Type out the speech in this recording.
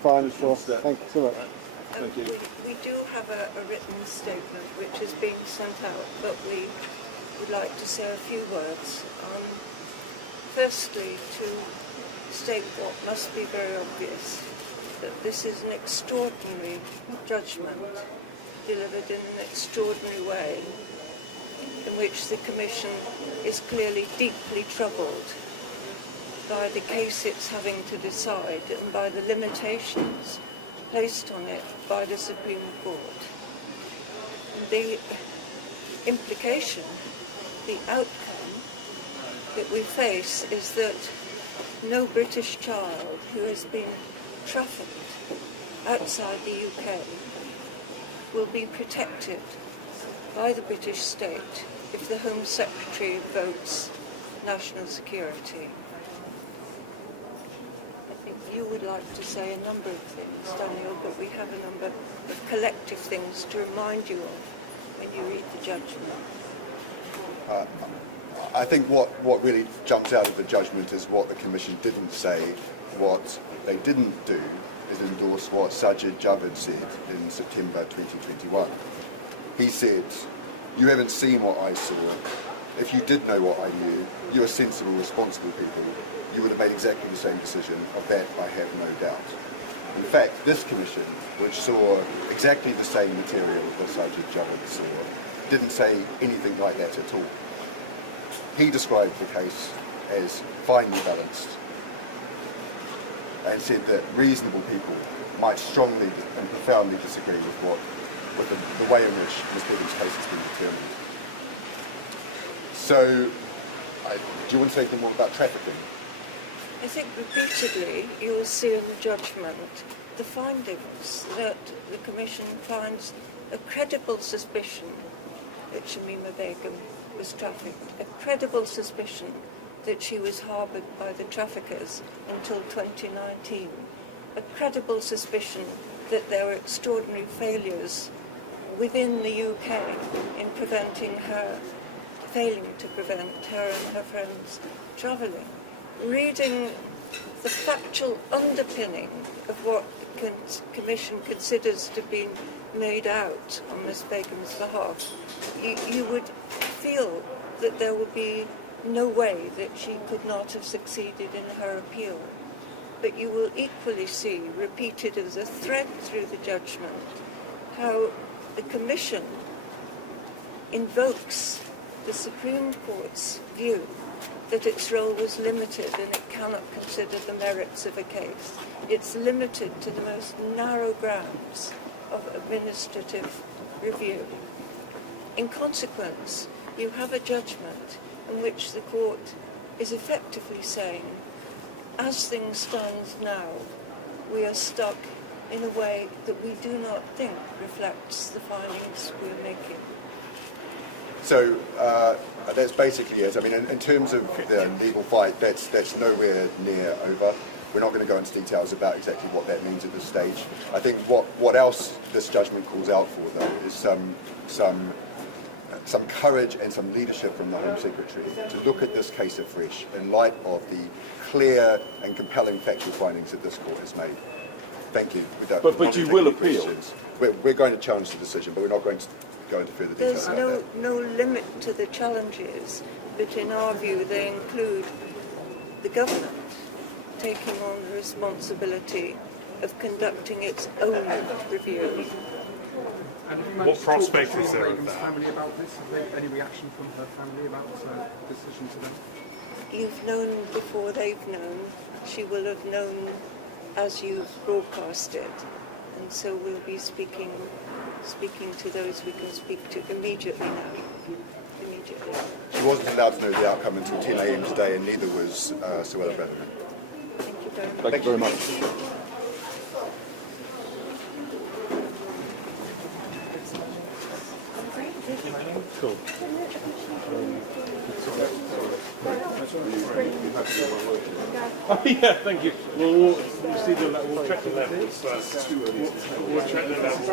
Fine, sure. Thank you so much. Thank you. We do have a written statement which is being sent out, but we would like to say a few words. Firstly, to state what must be very obvious, that this is an extraordinary judgment delivered in an extraordinary way, in which the Commission is clearly deeply troubled by the case it's having to decide and by the limitations placed on it by the Supreme Court. And the implication, the outcome that we face is that no British child who has been trafficked outside the UK will be protected by the British state if the Home Secretary votes national security. I think you would like to say a number of things, Daniel, but we have a number of collective things to remind you of when you read the judgment. I think what really jumps out of the judgment is what the Commission didn't say. What they didn't do is endorse what Sajid Javid said in September 2021. He said, "You haven't seen what I saw. If you did know what I knew, you're sensible, responsible people. You would have made exactly the same decision. Of that, I have no doubt." In fact, this Commission, which saw exactly the same material that Sajid Javid saw, didn't say anything like that at all. He described the case as finely balanced and said that reasonable people might strongly and profoundly disagree with the way in which Ms Begum's case has been determined. So, do you want to say anything more about trafficking? I think repeatedly you will see in the judgment the findings that the Commission finds a credible suspicion that Shamima Begum was trafficked, a credible suspicion that she was harboured by the traffickers until 2019, a credible suspicion that there were extraordinary failures within the UK in failing to prevent her and her friends travelling. Reading the factual underpinning of what the Commission considers to be made out on Ms Begum's behalf, you would feel that there would be no way that she could not have succeeded in her appeal. But you will equally see, repeated as a thread through the judgment, how the Commission invokes the Supreme Court's view that its role was limited and it cannot consider the merits of a case. It's limited to the most narrow grounds of administrative review. In consequence, you have a judgment in which the court is effectively saying, as things stand now, we are stuck in a way that we do not think reflects the findings we're making. So that's basically it. I mean, in terms of the legal fight, that's nowhere near over. We're not going to go into details about exactly what that means at this stage. I think what else this judgment calls out for, though, is some courage and some leadership from the Home Secretary to look at this case afresh in light of the clear and compelling factual findings that this court has made. Thank you. But you will appeal? We're going to challenge the decision, but we're not going to go into further detail. There's no limit to the challenges, but in our view they include the government taking on the responsibility of conducting its own review. What prospect is there of Begum's that? family about this? Have they any reaction from her family about the decision to them? You've known before they've known. She will have known as you've broadcasted, and so we'll be speaking to those we can speak to immediately now. Immediately. She wasn't allowed to know the outcome until 10 a.m. today, and neither was Suella Braverman. Thank you very much. Thank you very much. Cool. Oh yeah, thank you. We'll see the level. We'll check the levels first. We'll check the levels.